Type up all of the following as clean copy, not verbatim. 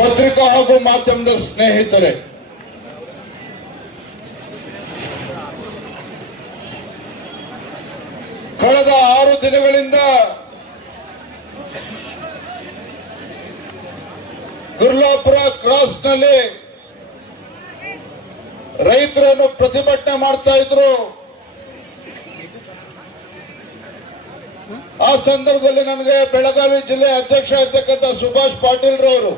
ಪತ್ರಿಕಾ ಹಾಗೂ ಮಾಧ್ಯಮದ ಸ್ನೇಹಿತರೆ, ಕಳೆದ 6 ದಿನಗಳಿಂದ ಗುರ್ಲಾಪುರ ಕ್ರಾಸ್ನಲ್ಲಿ ರೈತರನ್ನು ಪ್ರತಿಭಟನೆ ಮಾಡ್ತಾ ಇದ್ರು. ಆ ಸಂದರ್ಭದಲ್ಲಿ ನನಗೆ ಬೆಳಗಾವಿ ಜಿಲ್ಲೆ ಅಧ್ಯಕ್ಷ ಇರ್ತಕ್ಕಂಥ ಸುಭಾಷ್ ಪಾಟೀಲ್ ರವರು,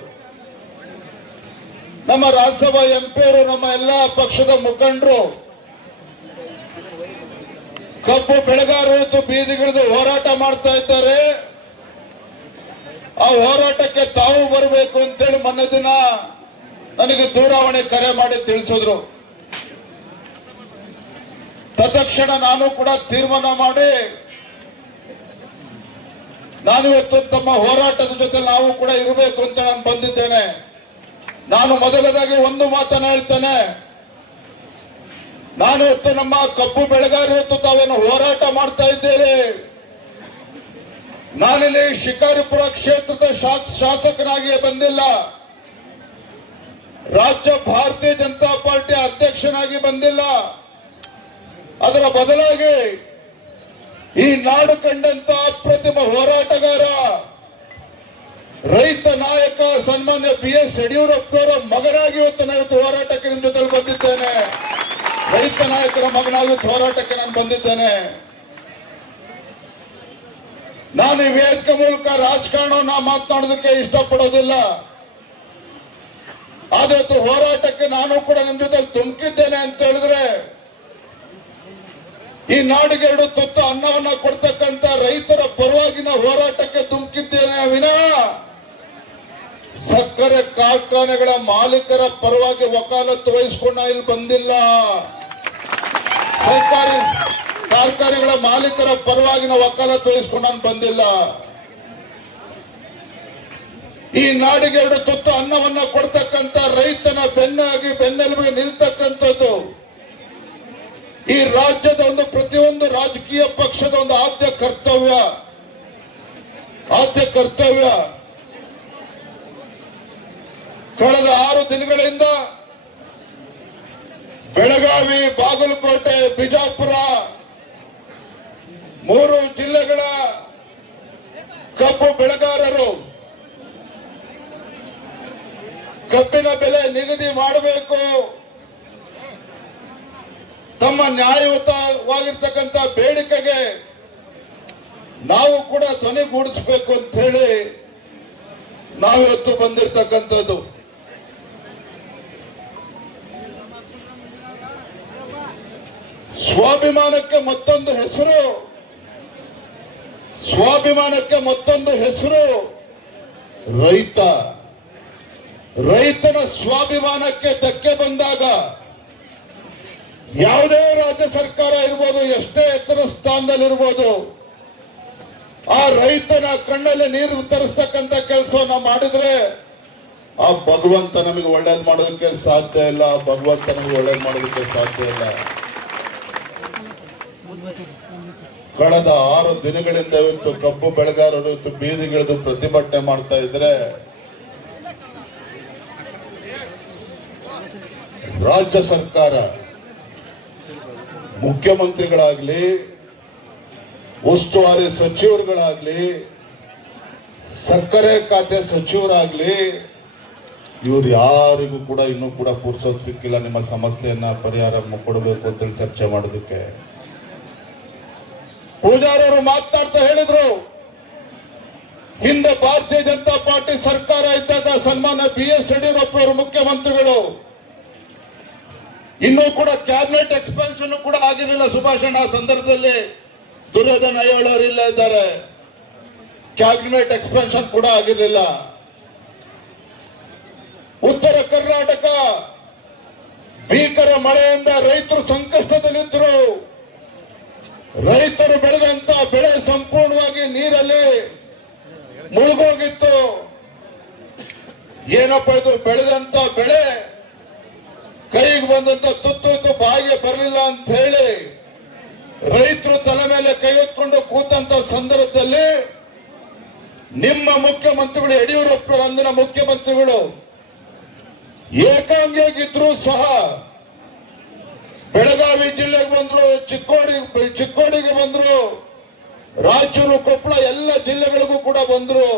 ನಮ್ಮ ರಾಜ್ಯಸಭಾ ಎಂಪಿ ಅವರು, ನಮ್ಮ ಎಲ್ಲಾ ಪಕ್ಷದ ಮುಖಂಡರು ಕಬ್ಬು ಬೆಳೆಗಾರರು ಬೀದಿಗಿಳಿದು ಹೋರಾಟ ಮಾಡ್ತಾ ಇದ್ದಾರೆ. ಆ ಹೋರಾಟಕ್ಕೆ ತಾವು ಬರಬೇಕು ಅಂತೇಳಿ ಮೊನ್ನೆ ದಿನ ನನಗೆ ದೂರವಾಣಿ ಕರೆ ಮಾಡಿ ತಿಳಿಸಿದ್ರು. ತತ್ಕ್ಷಣ ನಾನು ಕೂಡ ತೀರ್ಮಾನ ಮಾಡಿ ನಾನಿವತ್ತು ತಮ್ಮ ಹೋರಾಟದ ಜೊತೆ ನಾವು ಕೂಡ ಇರಬೇಕು ಅಂತ ನಾನು ಬಂದಿದ್ದೇನೆ. ನಾನು ಮೊದಲದಾಗಿ ಒಂದು ಮಾತನ್ನ ಹೇಳ್ತೇನೆ. ನಾನು ಇವತ್ತು ನಮ್ಮ ಕಬ್ಬು ಬೆಳೆಗಾರರು ಇವತ್ತು ತಾವೇನು ಹೋರಾಟ ಮಾಡ್ತಾ ಇದ್ದೇವೆ. ನಾನಿಲ್ಲಿ ಶಿಕಾರಿಪುರ ಕ್ಷೇತ್ರದ ಶಾಸಕನಾಗಿ ಬಂದಿಲ್ಲ, ರಾಜ್ಯ ಭಾರತೀಯ ಜನತಾ ಪಾರ್ಟಿ ಅಧ್ಯಕ್ಷನಾಗಿ ಬಂದಿಲ್ಲ. ಅದರ ಬದಲಾಗಿ ಈ ನಾಡು ಕಂಡಂತ ಅಪ್ರತಿಮ ಹೋರಾಟಗಾರ, ರೈತ ನಾಯಕ ಸನ್ಮಾನ್ಯ BS ಯಡಿಯೂರಪ್ಪನವರ ಮಗನಾಗಿ ಇವತ್ತು ನಾನು ಹೋರಾಟಕ್ಕೆ ನಿಮ್ಮ ಜೊತೆ ಬಂದಿದ್ದೇನೆ. ರೈತ ನಾಯಕರ ಮಗನಾಗಿ ಹೋರಾಟಕ್ಕೆ ನಾನು ಬಂದಿದ್ದೇನೆ. ನಾನು ಈ ವೇದಿಕೆ ಮೂಲಕ ರಾಜಕಾರಣವನ್ನ ಮಾತನಾಡೋದಕ್ಕೆ ಇಷ್ಟಪಡೋದಿಲ್ಲ. ಆದ್ರೆ ಹೋರಾಟಕ್ಕೆ ನಾನು ಕೂಡ ನಿಮ್ಮ ಜೊತೆ ತುಮಕಿದ್ದೇನೆ ಅಂತ ಹೇಳಿದ್ರೆ, ಈ ನಾಡಿಗೆ 2 ತುತ್ತು ಅನ್ನವನ್ನ ಕೊಡ್ತಕ್ಕಂತ ರೈತರ ಪರವಾಗಿನ ಹೋರಾಟಕ್ಕೆ ಧುಮುಕಿದ್ದೇನೆ ವಿನಃ ಸಕ್ಕರೆ ಕಾರ್ಖಾನೆಗಳ ಮಾಲೀಕರ ಪರವಾಗಿ ವಕಾಲತ್ತು ವಹಿಸಿಕೊಂಡ ಇಲ್ಲಿ ಬಂದಿಲ್ಲ. ಸರ್ಕಾರಿ ಕಾರ್ಖಾನೆಗಳ ಮಾಲೀಕರ ಪರವಾಗಿನ ವಕಾಲತ್ತು ವಹಿಸಿಕೊಂಡ ಬಂದಿಲ್ಲ. ಈ ನಾಡಿಗೆ 2 ತುತ್ತು ಅನ್ನವನ್ನ ಕೊಡ್ತಕ್ಕಂತ ರೈತನ ಬೆನ್ನೆಲುಬಿಗೆ ನಿಲ್ತಕ್ಕಂಥದ್ದು ಈ ರಾಜ್ಯದ ಒಂದು ಪ್ರತಿಯೊಂದು ರಾಜಕೀಯ ಪಕ್ಷದ ಒಂದು ಆದ್ಯ ಕರ್ತವ್ಯ. ಕಳೆದ 6 ದಿನಗಳಿಂದ ಬೆಳಗಾವಿ, ಬಾಗಲಕೋಟೆ, ಬಿಜಾಪುರ 3 ಜಿಲ್ಲೆಗಳ ಕಬ್ಬು ಬೆಳೆಗಾರರು ಕಬ್ಬಿನ ಬೆಲೆ ನಿಗದಿ ಮಾಡಬೇಕು, ತಮ್ಮ ನ್ಯಾಯಯುತವಾಗಿರ್ತಕ್ಕಂಥ ಬೇಡಿಕೆಗೆ ನಾವು ಕೂಡ ಧ್ವನಿಗೂಡಿಸಬೇಕು ಅಂತ ಹೇಳಿ ನಾವಿವತ್ತು ಬಂದಿರತಕ್ಕಂಥದ್ದು. ಸ್ವಾಭಿಮಾನಕ್ಕೆ ಮತ್ತೊಂದು ಹೆಸರು ರೈತ. ರೈತನ ಸ್ವಾಭಿಮಾನಕ್ಕೆ ಧಕ್ಕೆ ಬಂದಾಗ ಯಾವುದೇ ರಾಜ್ಯ ಸರ್ಕಾರ ಇರ್ಬೋದು, ಎಷ್ಟೇ ಎತ್ತರ ಸ್ಥಾನದಲ್ಲಿರ್ಬೋದು, ಆ ರೈತನ ಕಣ್ಣಲ್ಲಿ ನೀರು ತರಿಸ್ತಕ್ಕಂಥ ಕೆಲಸವನ್ನ ಮಾಡಿದ್ರೆ ಆ ಭಗವಂತ ನಮಗೆ ಒಳ್ಳೇದು ಮಾಡೋದಕ್ಕೆ ಸಾಧ್ಯ ಇಲ್ಲ. ಭಗವಂತ ನಮಗೆ ಒಳ್ಳೇದು ಮಾಡೋದಕ್ಕೆ ಸಾಧ್ಯ ಇಲ್ಲ. ಕಳೆದ 6 ದಿನಗಳಿಂದ ಇವತ್ತು ಕಬ್ಬು ಬೆಳೆಗಾರರು ಇವತ್ತು ಬೀದಿಗಿಳಿದು ಪ್ರತಿಭಟನೆ ಮಾಡ್ತಾ ಇದ್ರೆ, ರಾಜ್ಯ ಸರ್ಕಾರ ಮುಖ್ಯಮಂತ್ರಿಗಳಾಗ್ಲಿ, ಉಸ್ತುವಾರಿ ಸಚಿವರುಗಳಾಗ್ಲಿ, ಸಕ್ಕರೆ ಖಾತೆ ಸಚಿವರಾಗ್ಲಿ, ಇವ್ರು ಯಾರಿಗೂ ಕೂಡ ಇನ್ನೂ ಕೂಡ ಪುರ್ಸೋತ್ ಸಿಕ್ಕಿಲ್ಲ ನಿಮ್ಮ ಸಮಸ್ಯೆಯನ್ನ ಪರಿಹಾರ ಕೊಡಬೇಕು ಅಂತ ಚರ್ಚೆ ಮಾಡೋದಕ್ಕೆ. ಪೂಜಾರವರು ಮಾತನಾಡ್ತಾ ಹೇಳಿದ್ರು, ಹಿಂದೆ ಭಾರತೀಯ ಜನತಾ ಪಾರ್ಟಿ ಸರ್ಕಾರ ಇದ್ದಾಗ ಸನ್ಮಾನ್ಯ BS ಯಡಿಯೂರಪ್ಪನವರು ಮುಖ್ಯಮಂತ್ರಿಗಳು, ಇನ್ನೂ ಕೂಡ ಕ್ಯಾಬಿನೆಟ್ ಎಕ್ಸ್ಪಾನ್ಷನ್ ಕೂಡ ಆಗಿರಲಿಲ್ಲ. ಸುಭಾಷಣ್ಣ ಆ ಸಂದರ್ಭದಲ್ಲಿ ದುರ್ಯೋಧನ ಅಯ್ಯೋಳವರು ಇಲ್ಲ ಇದ್ದಾರೆ. ಕ್ಯಾಬಿನೆಟ್ ಎಕ್ಸ್ಪಾನ್ಷನ್ ಕೂಡ ಆಗಿರಲಿಲ್ಲ. ಉತ್ತರ ಕರ್ನಾಟಕ ಭೀಕರ ಮಳೆಯಿಂದ ರೈತರು ಸಂಕಷ್ಟದಲ್ಲಿದ್ದರು. ರೈತರು ಬೆಳೆದಂತ ಬೆಳೆ ಸಂಪೂರ್ಣವಾಗಿ ನೀರಲ್ಲಿ ಮುಳುಗೋಗಿತ್ತು. ಏನಪ್ಪ ಇದು, ಬೆಳೆದಂತ ಬೆಳೆ ಕೈಗೆ ಬಂದಂತ ತುತ್ತು ಬಾಯಿಗೆ ಬರಲಿಲ್ಲ ಅಂತ ಹೇಳಿ ರೈತರು ತಲೆ ಮೇಲೆ ಕೈ ಹೊತ್ಕೊಂಡು ಕೂತಂತ ಸಂದರ್ಭದಲ್ಲಿ ನಿಮ್ಮ ಮುಖ್ಯಮಂತ್ರಿಗಳು, ಯಡಿಯೂರಪ್ಪರ ಅಂದಿನ ಮುಖ್ಯಮಂತ್ರಿಗಳು ಏಕಾಂಗಿಯಾಗಿದ್ರು ಸಹ ಬೆಳಗಾವಿ ಜಿಲ್ಲೆಗೆ ಬಂದ್ರು, ಚಿಕ್ಕೋಡಿಗೆ ಬಂದ್ರು, ರಾಯಚೂರು, ಕೊಪ್ಪಳ ಎಲ್ಲ ಜಿಲ್ಲೆಗಳಿಗೂ ಕೂಡ ಬಂದ್ರು.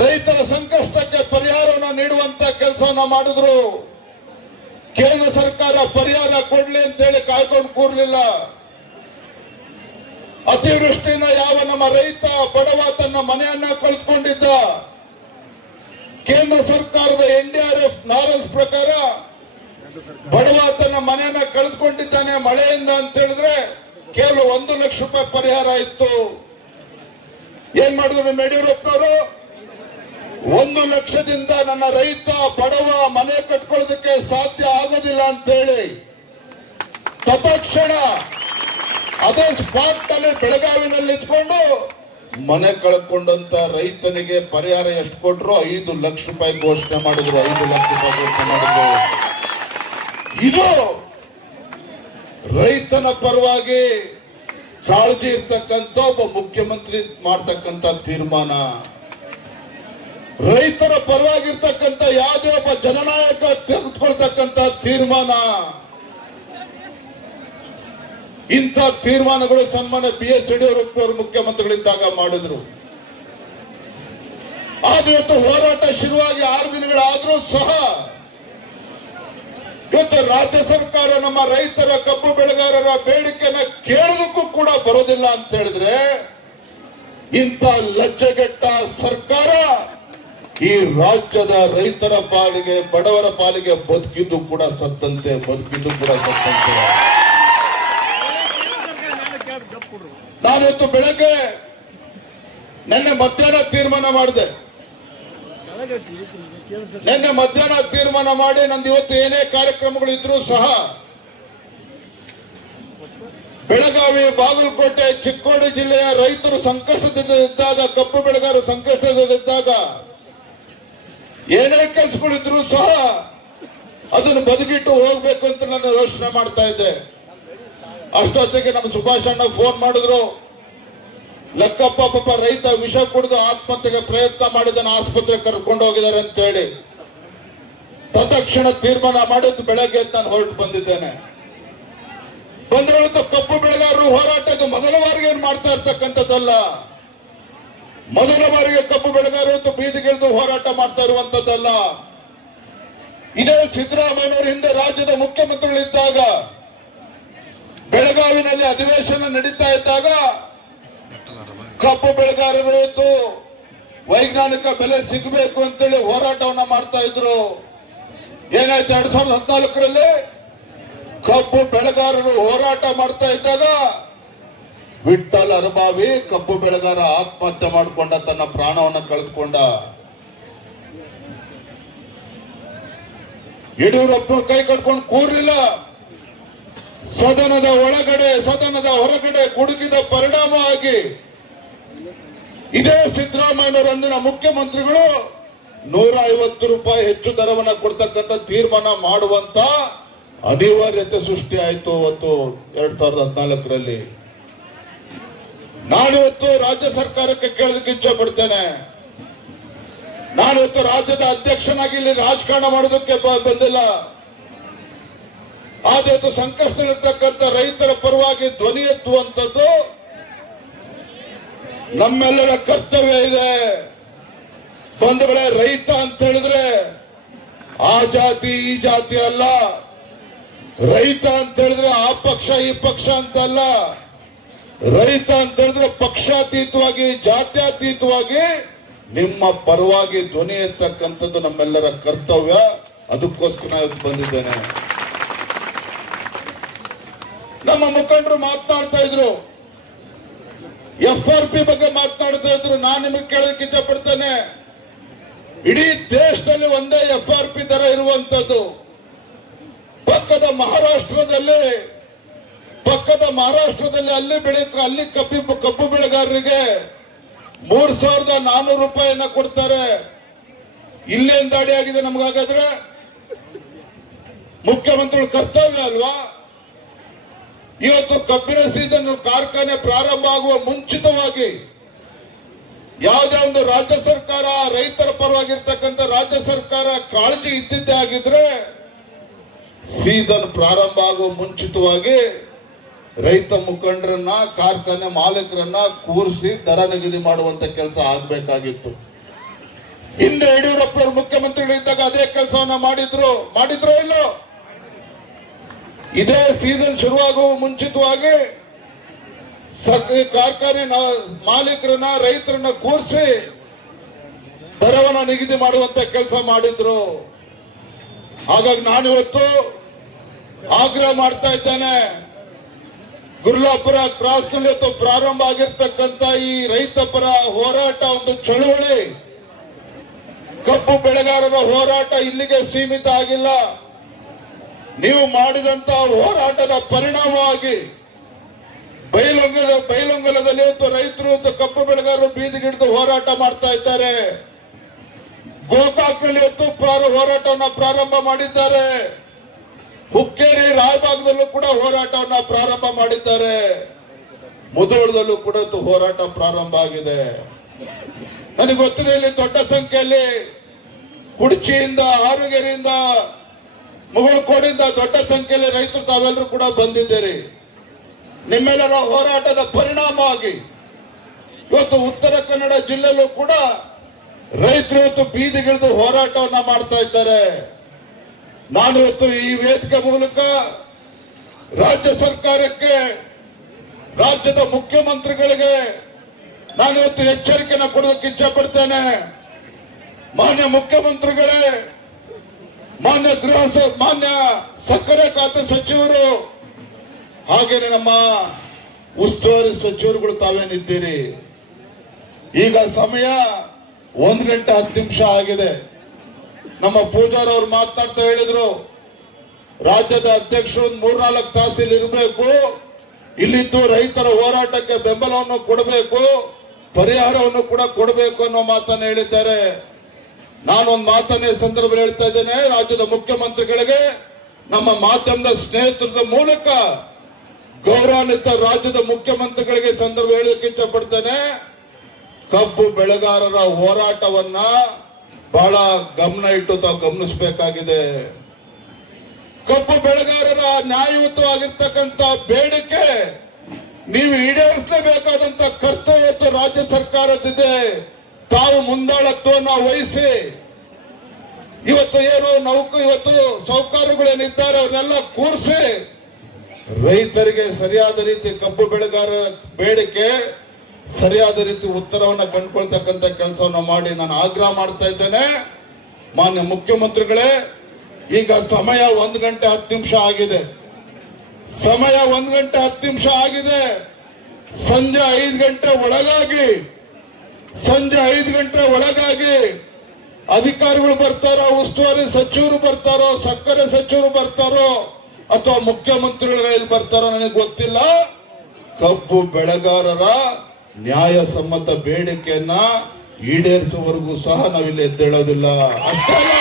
ರೈತರ ಸಂಕಷ್ಟಕ್ಕೆ ಪರಿಹಾರವನ್ನು ನೀಡುವಂತ ಕೆಲಸವನ್ನ ಮಾಡಿದ್ರು. ಕೇಂದ್ರ ಸರ್ಕಾರ ಪರಿಹಾರ ಕೊಡ್ಲಿ ಅಂತೇಳಿ ಕಾಯ್ಕೊಂಡು ಕೂರ್ಲಿಲ್ಲ. ಅತಿವೃಷ್ಟಿಯಿಂದ ಯಾವ ನಮ್ಮ ರೈತ ಬಡವ ತನ್ನ ಮನೆಯನ್ನ ಕಳೆದುಕೊಂಡಿದ್ದ, ಕೇಂದ್ರ ಸರ್ಕಾರದ NDRF ನಾರಲ್ಸ್ ಪ್ರಕಾರ ಬಡವ ತನ್ನ ಮನೆಯನ್ನ ಕಳೆದುಕೊಂಡಿದ್ದಾನೆ ಮಳೆಯಿಂದ ಅಂತ ಹೇಳಿದ್ರೆ ಕೇವಲ 1 ಲಕ್ಷ ರೂಪಾಯಿ ಪರಿಹಾರ ಇತ್ತು. ಏನ್ ಮಾಡಿದ್ರು ಯಡಿಯೂರಪ್ಪನವರು? 1 ಲಕ್ಷದಿಂದ ನನ್ನ ರೈತ ಬಡವ ಮನೆ ಕಟ್ಕೊಳ್ಳೋದಕ್ಕೆ ಸಾಧ್ಯ ಆಗೋದಿಲ್ಲ ಅಂತ ಹೇಳಿ ತತ್ಕ್ಷಣ ಅದೇ ಸ್ಪಾಟ್ ಅಲ್ಲಿ ಬೆಳಗಾವಿನಲ್ಲಿ ಇದ್ಕೊಂಡು ಮನೆ ಕಳ್ಕೊಂಡಂತ ರೈತನಿಗೆ ಪರಿಹಾರ ಎಷ್ಟು ಕೊಟ್ರು? 5 ಲಕ್ಷ ರೂಪಾಯಿ ಘೋಷಣೆ ಮಾಡಿದ್ರು. 5 ಲಕ್ಷ ರೂಪಾಯಿ ಘೋಷಣೆ ಮಾಡಿದ್ರು. ಇದು ರೈತನ ಪರವಾಗಿ ಕಾಳಜಿ ಇರ್ತಕ್ಕಂಥ ಒಬ್ಬ ಮುಖ್ಯಮಂತ್ರಿ ಮಾಡ್ತಕ್ಕಂಥ ತೀರ್ಮಾನ. ರೈತರ ಪರವಾಗಿರ್ತಕ್ಕಂಥ ಯಾವುದೇ ಒಬ್ಬ ಜನನಾಯಕ ತೆಗೆದುಕೊಳ್ತಕ್ಕಂಥ ತೀರ್ಮಾನ. ಇಂಥ ತೀರ್ಮಾನಗಳು ಸನ್ಮಾನ್ಯ BS ಯಡಿಯೂರಪ್ಪ ಅವರು ಮುಖ್ಯಮಂತ್ರಿಗಳಿದ್ದಾಗ ಮಾಡಿದ್ರು. ಆದ್ರೆ ಇವತ್ತು ಹೋರಾಟ ಶುರುವಾಗಿ 6 ದಿನಗಳಾದ್ರೂ ಸಹ ಇವತ್ತು ರಾಜ್ಯ ಸರ್ಕಾರ ನಮ್ಮ ರೈತರ ಕಬ್ಬು ಬೆಳೆಗಾರರ ಬೇಡಿಕೆನ ಕೇಳೋದಕ್ಕೂ ಕೂಡ ಬರೋದಿಲ್ಲ ಅಂತ ಹೇಳಿದ್ರೆ ಇಂಥ ಲಜ್ಜೆಗೆಟ್ಟ ಸರ್ಕಾರ ಈ ರಾಜ್ಯದ ರೈತರ ಪಾಲಿಗೆ, ಬಡವರ ಪಾಲಿಗೆ ಬದುಕಿದ್ದು ಕೂಡ ಸತ್ತಂತೆ, ಬದುಕಿದ್ದು ಕೂಡ ಸತ್ತಂತೆ. ನಾನಿವತ್ತು ಬೆಳಗ್ಗೆ ನಿನ್ನೆ ಮಧ್ಯಾಹ್ನ ತೀರ್ಮಾನ ಮಾಡಿದೆ. ನಿನ್ನೆ ಮಧ್ಯಾಹ್ನ ತೀರ್ಮಾನ ಮಾಡಿ ನಂದು ಇವತ್ತು ಏನೇ ಕಾರ್ಯಕ್ರಮಗಳು ಇದ್ರೂ ಸಹ ಬೆಳಗಾವಿ, ಬಾಗಲಕೋಟೆ, ಚಿಕ್ಕೋಡಿ ಜಿಲ್ಲೆಯ ರೈತರು ಸಂಕಷ್ಟದಲ್ಲಿದ್ದಾಗ, ಕಬ್ಬು ಬೆಳೆಗಾರರು ಸಂಕಷ್ಟದಲ್ಲಿದ್ದಾಗ ಏನೇ ಕೆಲಸಗಳಿದ್ರು ಸಹ ಅದನ್ನು ಬದಿಗಿಟ್ಟು ಹೋಗ್ಬೇಕು ಅಂತ ನಾನು ಯೋಚನೆ ಮಾಡ್ತಾ ಇದ್ದೆ. ಅಷ್ಟೊತ್ತಿಗೆ ನಮ್ಮ ಸುಭಾಷ್ ಅಣ್ಣ ಫೋನ್ ಮಾಡಿದ್ರು. ಲೆಕ್ಕಪ್ಪ ಪಾಪ ರೈತ ವಿಷ ಕುಡಿದು ಆತ್ಮಹತ್ಯೆಗೆ ಪ್ರಯತ್ನ ಮಾಡಿದನ, ಆಸ್ಪತ್ರೆ ಕರ್ಕೊಂಡು ಹೋಗಿದ್ದಾರೆ ಅಂತ ಹೇಳಿ ತತ್ಕ್ಷಣ ತೀರ್ಮಾನ ಮಾಡಿದ್ದು ಬೆಳಗ್ಗೆ ನಾನು ಹೊರಟು ಬಂದಿದ್ದೇನೆ. ಬಂದಿರುವಂತ ಕಬ್ಬು ಬೆಳೆಗಾರರು ಹೋರಾಟ ಇದು ಮೊದಲ ಬಾರಿಗೆ ಏನ್ ಮಾಡ್ತಾ ಇರ್ತಕ್ಕಂಥದ್ದಲ್ಲ. ಮೊದಲ ಬಾರಿಗೆ ಕಬ್ಬು ಬೆಳೆಗಾರರು ಬೀದಿಗಿಳಿದು ಹೋರಾಟ ಮಾಡ್ತಾ ಇರುವಂತದ್ದಲ್ಲ. ಇದೇ ಸಿದ್ದರಾಮಯ್ಯನವರು ಹಿಂದೆ ರಾಜ್ಯದ ಮುಖ್ಯಮಂತ್ರಿಗಳಿದ್ದಾಗ ಬೆಳಗಾವಿನಲ್ಲಿ ಅಧಿವೇಶನ ನಡೀತಾ ಇದ್ದಾಗ ಕಬ್ಬು ಬೆಳೆಗಾರರು ಇವತ್ತು ವೈಜ್ಞಾನಿಕ ಬೆಲೆ ಸಿಗಬೇಕು ಅಂತೇಳಿ ಹೋರಾಟವನ್ನ ಮಾಡ್ತಾ ಇದ್ರು. ಏನಾಯ್ತು? 2014ರಲ್ಲಿ ಕಬ್ಬು ಬೆಳೆಗಾರರು ಹೋರಾಟ ಮಾಡ್ತಾ ಇದ್ದಾಗ ವಿಠ್ಠಲ್ ಅರಬಾವಿ ಕಬ್ಬು ಬೆಳೆಗಾರ ಆತ್ಮಹತ್ಯೆ ಮಾಡಿಕೊಂಡ, ತನ್ನ ಪ್ರಾಣವನ್ನ ಕಳೆದುಕೊಂಡ. ಯಡಿಯೂರಪ್ಪ ಕೈ ಕಟ್ಕೊಂಡು ಕೂರ್ಲಿಲ್ಲ. ಸದನದ ಒಳಗಡೆ, ಸದನದ ಹೊರಗಡೆ ಗುಡುಗಿದ ಪರಿಣಾಮವಾಗಿ ಇದೇ ಸಿದ್ದರಾಮಯ್ಯನವರು ಅಂದಿನ ಮುಖ್ಯಮಂತ್ರಿಗಳು 150 ರೂಪಾಯಿ ಹೆಚ್ಚು ದರವನ್ನ ಕೊಡ್ತಕ್ಕಂಥ ತೀರ್ಮಾನ ಮಾಡುವಂತ ಅನಿವಾರ್ಯತೆ ಸೃಷ್ಟಿ ಆಯಿತು ಅವತ್ತು 2014ರಲ್ಲಿ. ನಾನಿವತ್ತು ರಾಜ್ಯ ಸರ್ಕಾರಕ್ಕೆ ಕೇಳೋದಕ್ಕೆ ಇಚ್ಛೆ ಪಡ್ತೇನೆ. ನಾನಿವತ್ತು ರಾಜ್ಯದ ಅಧ್ಯಕ್ಷನಾಗಿ ಇಲ್ಲಿ ರಾಜಕಾರಣ ಮಾಡೋದಕ್ಕೆ ಬಂದಿಲ್ಲ. ಆದ್ರೆ ಸಂಕಷ್ಟದಲ್ಲಿರ್ತಕ್ಕಂಥ ರೈತರ ಪರವಾಗಿ ಧ್ವನಿ ಎತ್ತುವಂಥದ್ದು ನಮ್ಮೆಲ್ಲರ ಕರ್ತವ್ಯ ಇದೆ. ಬಂಧುಗಳೇ, ರೈತ ಅಂತ ಹೇಳಿದ್ರೆ ಆ ಜಾತಿ ಈ ಜಾತಿ ಅಲ್ಲ. ರೈತ ಅಂತ ಹೇಳಿದ್ರೆ ಆ ಪಕ್ಷ ಈ ಪಕ್ಷ ಅಂತ ಅಲ್ಲ. ರೈತ ಅಂತ ಹೇಳಿದ್ರೆ ಪಕ್ಷಾತೀತವಾಗಿ, ಜಾತ್ಯತೀತವಾಗಿ ನಿಮ್ಮ ಪರವಾಗಿ ಧ್ವನಿ ಎತ್ತಕ್ಕಂಥದ್ದು ನಮ್ಮೆಲ್ಲರ ಕರ್ತವ್ಯ. ಅದಕ್ಕೋಸ್ಕರ ನಾನು ಬಂದಿದ್ದೇನೆ. ನಮ್ಮ ಮುಖಂಡರು ಮಾತನಾಡ್ತಾ ಇದ್ರು, FRP ಬಗ್ಗೆ ಮಾತನಾಡ್ತಾ ಇದ್ರು. ನಾನು ನಿಮಗೆ ಕೇಳೋದಕ್ಕೆ ಇಚ್ಛೆ ಪಡ್ತೇನೆ, ಇಡೀ ದೇಶದಲ್ಲಿ ಒಂದೇ FRP ದರ ಇರುವಂತದ್ದು. ಪಕ್ಕದ ಮಹಾರಾಷ್ಟ್ರದಲ್ಲಿ ಅಲ್ಲಿ ಕಬ್ಬು ಬೆಳೆಗಾರರಿಗೆ 3,400 ರೂಪಾಯಿಯನ್ನ ಕೊಡ್ತಾರೆ. ಇಲ್ಲೇನ್ ದಾಡಿ ಆಗಿದೆ ನಮಗಾಗಾದ್ರೆ? ಮುಖ್ಯಮಂತ್ರಿಗಳ ಕರ್ತವ್ಯ ಅಲ್ವಾ? ಇವತ್ತು ಕಬ್ಬಿನ ಸೀಸನ್ ಕಾರ್ಖಾನೆ ಪ್ರಾರಂಭ ಆಗುವ ಮುಂಚಿತವಾಗಿ ಯಾವುದೇ ಒಂದು ರಾಜ್ಯ ಸರ್ಕಾರ ರೈತರ ಪರವಾಗಿರ್ತಕ್ಕಂಥ ರಾಜ್ಯ ಸರ್ಕಾರ ಕಾಳಜಿ ಇದ್ದಿದ್ದೇ ಆಗಿದ್ರೆ ಸೀಸನ್ ಪ್ರಾರಂಭ ಆಗುವ ಮುಂಚಿತವಾಗಿ ರೈತ ಮುಖಂಡರನ್ನ ಕಾರ್ಖಾನೆ ಮಾಲೀಕರನ್ನ ಕೂರಿಸಿ ದರ ನಿಗದಿ ಮಾಡುವಂತ ಕೆಲಸ ಆಗ್ಬೇಕಾಗಿತ್ತು. ಹಿಂದೆ ಯಡಿಯೂರಪ್ಪನವರು ಮುಖ್ಯಮಂತ್ರಿಗಳಿದ್ದಾಗ ಅದೇ ಕೆಲಸವನ್ನ ಮಾಡಿದ್ರು ಇಲ್ಲೋ? ಇದೇ ಸೀಸನ್ ಶುರುವಾಗುವ ಮುಂಚಿತವಾಗಿ ಕಾರ್ಖಾನೆ ಮಾಲೀಕರನ್ನ ರೈತರನ್ನ ಕೂರಿಸಿ ದರವನ್ನ ನಿಗದಿ ಮಾಡುವಂತ ಕೆಲಸ ಮಾಡಿದ್ರು. ಹಾಗಾಗಿ ನಾನಿವತ್ತು ಆಗ್ರಹ ಮಾಡ್ತಾ ಇದ್ದೇನೆ, ಗುರ್ಲಾಪುರ ಕ್ರಾಸ್ ನಲ್ಲಿ ಇವತ್ತು ಪ್ರಾರಂಭ ಆಗಿರ್ತಕ್ಕಂಥ ಈ ರೈತ ಪರ ಹೋರಾಟ ಒಂದು ಚಳುವಳಿ, ಕಬ್ಬು ಬೆಳೆಗಾರರ ಹೋರಾಟ ಇಲ್ಲಿಗೆ ಸೀಮಿತ ಆಗಿಲ್ಲ. ನೀವು ಮಾಡಿದಂತ ಹೋರಾಟದ ಪರಿಣಾಮವಾಗಿ ಬೈಲೊಂಗಲದಲ್ಲಿ ಇವತ್ತು ರೈತರು ಕಬ್ಬು ಬೆಳೆಗಾರರು ಬೀದಿಗಿಡಿದು ಹೋರಾಟ ಮಾಡ್ತಾ ಇದ್ದಾರೆ. ಗೋಕಾಕ್ನಲ್ಲಿ ಇವತ್ತು ಹೋರಾಟವನ್ನ ಪ್ರಾರಂಭ ಮಾಡಿದ್ದಾರೆ. ಹುಕ್ಕೇರಿ ರಾಯಬಾಗದಲ್ಲೂ ಕೂಡ ಹೋರಾಟವನ್ನ ಪ್ರಾರಂಭ ಮಾಡಿದ್ದಾರೆ. ಮುಧೋಳದಲ್ಲೂ ಕೂಡ ಹೋರಾಟ ಪ್ರಾರಂಭ ಆಗಿದೆ. ನನಗೆ ಗೊತ್ತಿದೆ, ಇಲ್ಲಿ ದೊಡ್ಡ ಸಂಖ್ಯೆಯಲ್ಲಿ ಕುಡ್ಚಿಯಿಂದ, ಆರುಗೆರೆಯಿಂದ, ಮುಗಳಕೋಡಿಂದ ದೊಡ್ಡ ಸಂಖ್ಯೆಯಲ್ಲಿ ರೈತರು ತಾವೆಲ್ಲರೂ ಕೂಡ ಬಂದಿದ್ದೀರಿ. ನಿಮ್ಮೆಲ್ಲರ ಹೋರಾಟದ ಪರಿಣಾಮವಾಗಿ ಇವತ್ತು ಉತ್ತರ ಕನ್ನಡ ಜಿಲ್ಲೆಯಲ್ಲೂ ಕೂಡ ರೈತರು ಇವತ್ತು ಬೀದಿಗಿಳಿದು ಹೋರಾಟವನ್ನ ಮಾಡ್ತಾ ಇದ್ದಾರೆ. ನಾನು ಇವತ್ತು ಈ ವೇದಿಕೆ ಮೂಲಕ ರಾಜ್ಯ ಸರ್ಕಾರಕ್ಕೆ, ರಾಜ್ಯದ ಮುಖ್ಯಮಂತ್ರಿಗಳಿಗೆ ನಾನು ಇವತ್ತು ಎಚ್ಚರಿಕೆಯನ್ನು ಕೊಡೋದಕ್ಕೆ ಇಚ್ಛೆ ಪಡ್ತೇನೆ. ಮಾನ್ಯ ಮುಖ್ಯಮಂತ್ರಿಗಳೇ, ಮಾನ್ಯ ಸಕ್ಕರೆ ಖಾತೆ ಸಚಿವರು, ಹಾಗೇನೆ ನಮ್ಮ ಉಸ್ತುವಾರಿ ಸಚಿವರುಗಳು ತಾವೇನಿದ್ದೀರಿ. ಈಗ ಸಮಯ 1 ಗಂಟೆ 10 ನಿಮಿಷ ಆಗಿದೆ. ನಮ್ಮ ಪೂಜಾರ್ ಅವರು ಮಾತನಾಡ್ತಾ ಹೇಳಿದ್ರು, ರಾಜ್ಯದ ಅಧ್ಯಕ್ಷರು 3-4 ತಾಸು ಇಲ್ಲಿ ಇರಬೇಕು, ಇಲ್ಲಿದ್ದು ರೈತರ ಹೋರಾಟಕ್ಕೆ ಬೆಂಬಲವನ್ನು ಕೊಡಬೇಕು, ಪರಿಹಾರವನ್ನು ಕೂಡ ಕೊಡಬೇಕು ಅನ್ನೋ ಮಾತನ್ನು ಹೇಳಿದ್ದಾರೆ. ನಾನೊಂದು ಮಾತನ್ನೇ ಸಂದರ್ಭದಲ್ಲಿ ಹೇಳ್ತಾ ಇದ್ದೇನೆ, ರಾಜ್ಯದ ಮುಖ್ಯಮಂತ್ರಿಗಳಿಗೆ ನಮ್ಮ ಮಾಧ್ಯಮದ ಸ್ನೇಹಿತರದ ಮೂಲಕ ಗೌರವಾನ್ವಿತ ರಾಜ್ಯದ ಮುಖ್ಯಮಂತ್ರಿಗಳಿಗೆ ಸಂದರ್ಭ ಹೇಳಲಿಕ್ಕೆ ಇಚ್ಛೆ ಪಡ್ತೇನೆ. ಕಬ್ಬು ಬೆಳೆಗಾರರ ಹೋರಾಟವನ್ನ ಬಹಳ ಗಮನ ಇಟ್ಟು ತಾವು ಗಮನಿಸಬೇಕಾಗಿದೆ. ಕಬ್ಬು ಬೆಳೆಗಾರರ ನ್ಯಾಯಯುತವಾಗಿರ್ತಕ್ಕಂಥ ಬೇಡಿಕೆ ನೀವು ಈಡೇರಿಸಲೇಬೇಕಾದಂತ ಕರ್ತವ್ಯ ರಾಜ್ಯ ಸರ್ಕಾರದಿದೆ. ತಾವು ಮುಂದಾಳತ್ವವನ್ನು ವಹಿಸಿ ಇವತ್ತು ಏನು ಇವತ್ತು ಸೌಕರ್ಯಗಳೇನಿದ್ದಾರೆ ಅವನ್ನೆಲ್ಲ ಕೂರಿಸಿ ರೈತರಿಗೆ ಸರಿಯಾದ ರೀತಿ ಕಬ್ಬು ಬೆಳೆಗಾರರ ಬೇಡಿಕೆ ಸರಿಯಾದ ರೀತಿ ಉತ್ತರವನ್ನು ಕಂಡುಕೊಳ್ತಕ್ಕಂಥ ಕೆಲಸವನ್ನು ಮಾಡಿ ನಾನು ಆಗ್ರಹ ಮಾಡ್ತಾ ಇದ್ದೇನೆ. ಮಾನ್ಯ ಮುಖ್ಯಮಂತ್ರಿಗಳೇ, ಈಗ ಸಮಯ 1 ಗಂಟೆ 10 ನಿಮಿಷ ಆಗಿದೆ. ಸಮಯ 1 ಗಂಟೆ 10 ನಿಮಿಷ ಆಗಿದೆ. ಸಂಜೆ 5 ಗಂಟೆ ಒಳಗಾಗಿ ಅಧಿಕಾರಿಗಳು ಬರ್ತಾರೋ, ಉಸ್ತುವಾರಿ ಸಚಿವರು ಬರ್ತಾರೋ, ಸಕ್ಕರೆ ಸಚಿವರು ಬರ್ತಾರೋ ಅಥವಾ ಮುಖ್ಯಮಂತ್ರಿಗಳು ಎಲ್ಲಿ ಬರ್ತಾರೋ ನನಗೆ ಗೊತ್ತಿಲ್ಲ. ಕಬ್ಬು ಬೆಳೆಗಾರರ ನ್ಯಾಯಸಮ್ಮತ ಬೇಡಿಕೆಯನ್ನ ಈಡೇರಿಸುವವರೆಗೂ ಸಹ ನಾವಿಲ್ಲಿ ಎದ್ದೇಳೋದಿಲ್ಲ. ಅಷ್ಟೇ ಅಲ್ಲ,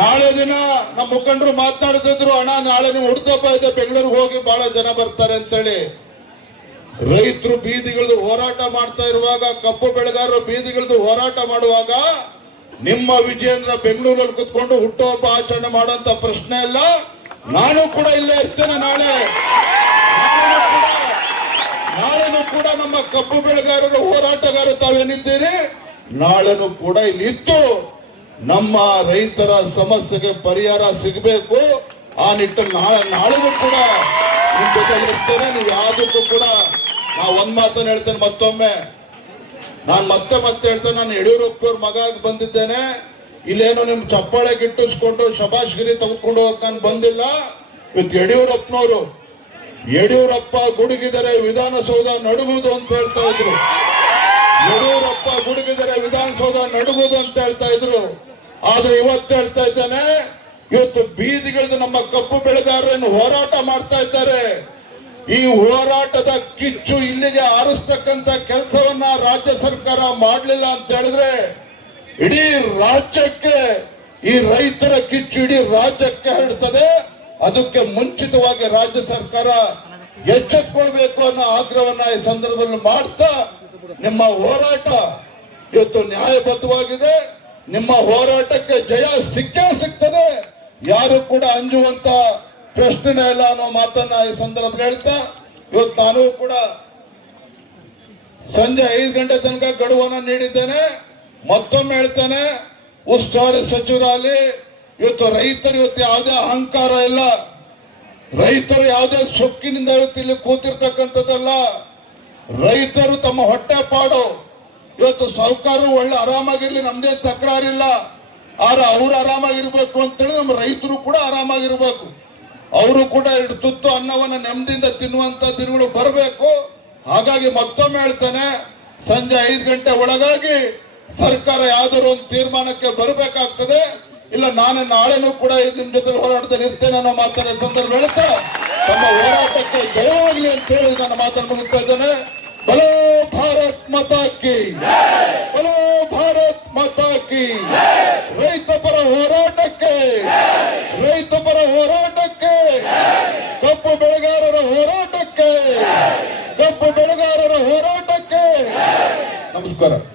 ನಾಳೆ ದಿನ ನಮ್ಮ ಮುಖಂಡರು ಮಾತನಾಡ್ತಿದ್ರು, ಅಣ್ಣ ನಾಳೆ ನೀವು ಹುಡ್ತಪ್ಪ ಇದೆ ಬೆಂಗಳೂರಿಗೆ ಹೋಗಿ ಬಹಳ ಜನ ಬರ್ತಾರೆ ಅಂತೇಳಿ. ರೈತರು ಬೀದಿಗಿಳಿದು ಹೋರಾಟ ಮಾಡ್ತಾ ಇರುವಾಗ, ಕಬ್ಬು ಬೆಳೆಗಾರರು ಬೀದಿಗಿಳಿದು ಹೋರಾಟ ಮಾಡುವಾಗ ನಿಮ್ಮ ವಿಜಯೇಂದ್ರ ಬೆಂಗಳೂರಲ್ಲಿ ಕುತ್ಕೊಂಡು ಹುಟ್ಟುಹಬ್ಬ ಆಚರಣೆ ಮಾಡುವಂತ ಪ್ರಶ್ನೆ ಇಲ್ಲ. ನಾನು ಕೂಡ ಇಲ್ಲೇ ಇರ್ತೇನೆ. ನಾಳೆನೂ ಕೂಡ ನಮ್ಮ ಕಬ್ಬು ಬೆಳೆಗಾರರು ಹೋರಾಟಗಾರರು ತಾವೇನಿದ್ದೀರಿ, ನಾಳೆನೂ ಕೂಡ ಇಲ್ಲಿ ಇತ್ತು ನಮ್ಮ ರೈತರ ಸಮಸ್ಯೆಗೆ ಪರಿಹಾರ ಸಿಗಬೇಕು. ಆ ನಿಟ್ಟಿನಲ್ಲಿ ನಾಳೆನೂ ಕೂಡ ನಿಮ್ ಜೊತೆ ಇರ್ತೇನೆ. ನೀವು ಯಾವುದಕ್ಕೂ ಕೂಡ ನಾವು ಒಂದ್ ಮಾತನ್ನು ಹೇಳ್ತೇನೆ, ಮತ್ತೊಮ್ಮೆ ನಾನು ಮತ್ತೆ ಹೇಳ್ತೇನೆ, ನಾನು ಯಡಿಯೂರಪ್ಪನವ್ರ ಮಗ ಬಂದಿದ್ದೇನೆ. ಇಲ್ಲೇನೋ ನಿಮ್ ಚಪ್ಪಾಳೆ ಗಿಟ್ಟಿಸ್ಕೊಂಡು ಶಬಾಷ್ಗಿರಿ ತೆಗೆದುಕೊಂಡು ಹೋಗಕ್ ನಾನು ಬಂದಿಲ್ಲ. ಇವತ್ತು ಯಡಿಯೂರಪ್ಪ ಗುಡುಗಿದರೆ ವಿಧಾನಸೌಧ ನಡುಗುವುದು ಅಂತ ಹೇಳ್ತಾ ಇದ್ರು. ಯಡಿಯೂರಪ್ಪ ಗುಡುಗಿದರೆ ವಿಧಾನಸೌಧ ನಡುಗುವುದು ಅಂತ ಹೇಳ್ತಾ ಇದ್ರು. ಆದ್ರೆ ಇವತ್ತು ಹೇಳ್ತಾ ಇದ್ದೇನೆ, ಇವತ್ತು ಬೀದಿಗಿಳಿದು ನಮ್ಮ ಕಬ್ಬು ಬೆಳೆಗಾರರನ್ನು ಹೋರಾಟ ಮಾಡ್ತಾ ಇದ್ದಾರೆ. ಈ ಹೋರಾಟದ ಕಿಚ್ಚು ಇಲ್ಲಿಗೆ ಆರಿಸ್ತಕ್ಕಂಥ ಕೆಲಸವನ್ನ ರಾಜ್ಯ ಸರ್ಕಾರ ಮಾಡಲಿಲ್ಲ ಅಂತ ಹೇಳಿದ್ರೆ ಇಡೀ ರಾಜ್ಯಕ್ಕೆ ಈ ರೈತರ ಕಿಚ್ಚು ಇಡೀ ರಾಜ್ಯಕ್ಕೆ ಹರಡ್ತದೆ. ಅದಕ್ಕೆ ಮುಂಚಿತವಾಗಿ ರಾಜ್ಯ ಸರ್ಕಾರ ಎಚ್ಚೆತ್ಕೊಳ್ಬೇಕು ಅನ್ನೋ ಆಗ್ರಹವನ್ನ ಈ ಸಂದರ್ಭದಲ್ಲಿ ಮಾಡ್ತಾ ನಿಮ್ಮ ಹೋರಾಟ ಇವತ್ತು ನ್ಯಾಯಬದ್ಧವಾಗಿದೆ. ನಿಮ್ಮ ಹೋರಾಟಕ್ಕೆ ಜಯ ಸಿಕ್ಕೇ ಸಿಗ್ತದೆ. ಯಾರು ಕೂಡ ಅಂಜುವಂತ ಪ್ರಶ್ನೆ ಇಲ್ಲ ಅನ್ನೋ ಮಾತನ್ನ ಈ ಸಂದರ್ಭದಲ್ಲಿ ಹೇಳ್ತಾ ಇವತ್ತು ನಾನು ಕೂಡ ಸಂಜೆ 5 ಗಂಟೆ ತನಕ ಗಡುವನ್ನ ನೀಡಿದ್ದೇನೆ. ಮತ್ತೊಮ್ಮೆ ಹೇಳ್ತೇನೆ, ಉಸ್ತುವಾರಿ ಸಚಿವರಲ್ಲಿ ಇವತ್ತು ರೈತರು ಇವತ್ತು ಯಾವುದೇ ಅಹಂಕಾರ ಇಲ್ಲ. ರೈತರು ಯಾವುದೇ ಸೊಕ್ಕಿನಿಂದ ಇವತ್ತು ಇಲ್ಲಿ ಕೂತಿರ್ತಕ್ಕಂಥದ್ದಲ್ಲ. ರೈತರು ತಮ್ಮ ಹೊಟ್ಟೆ ಪಾಡು. ಇವತ್ತು ಸಾಹುಕಾರರು ಒಳ್ಳೆ ಆರಾಮಾಗಿರ್ಲಿ, ನಮ್ದೇ ತಕರಾರಿಲ್ಲ. ಆದ್ರೆ ಅವ್ರು ಆರಾಮಾಗಿರ್ಬೇಕು ಅಂತೇಳಿ ನಮ್ಮ ರೈತರು ಕೂಡ ಆರಾಮಾಗಿರ್ಬೇಕು. ಅವರು ಕೂಡ 2 ತುತ್ತು ಅನ್ನವನ್ನ ನೆಮ್ಮದಿಯಿಂದ ತಿನ್ನುವಂತ ದಿನಗಳು ಬರಬೇಕು. ಹಾಗಾಗಿ ಮತ್ತೊಮ್ಮೆ ಹೇಳ್ತೇನೆ, ಸಂಜೆ 5 ಗಂಟೆ ಒಳಗಾಗಿ ಸರ್ಕಾರ ಯಾವ್ದಾದ್ರು ಒಂದು ತೀರ್ಮಾನಕ್ಕೆ ಬರಬೇಕಾಗ್ತದೆ. ಇಲ್ಲ ನಾನು ನಾಳೆನೂ ಕೂಡ ನಿಮ್ ಜೊತೆ ಹೋರಾಟದಲ್ಲಿ ಇರ್ತೇನೆ ಅನ್ನೋ ಮಾತನ್ನ ಸಂದರ್ಭ ಹೇಳ್ತಾ ತಮ್ಮ ಹೋರಾಟಕ್ಕೆ ಜಯವಾಗಲಿ ಅಂತ ಹೇಳಿ ನನ್ನ ಮಾತನ್ನು ಮುಗಿಸ್ತಾ ಇದ್ದೇನೆ. ಬಲೋ ಭಾರತ್ ಮಾತಾ ಕಿ, ಬಲೋ ಭಾರತ್ ಮಾತಾ ಕಿ. ರೈತ ಪರ ಹೋರಾಟಕ್ಕೆ, ರೈತ ಪರ ಹೋರಾಟಕ್ಕೆ, ಕಬ್ಬು ಬೆಳೆಗಾರರ ಹೋರಾಟಕ್ಕೆ, ಕಬ್ಬು ಬೆಳೆಗಾರರ ಹೋರಾಟಕ್ಕೆ. ನಮಸ್ಕಾರ.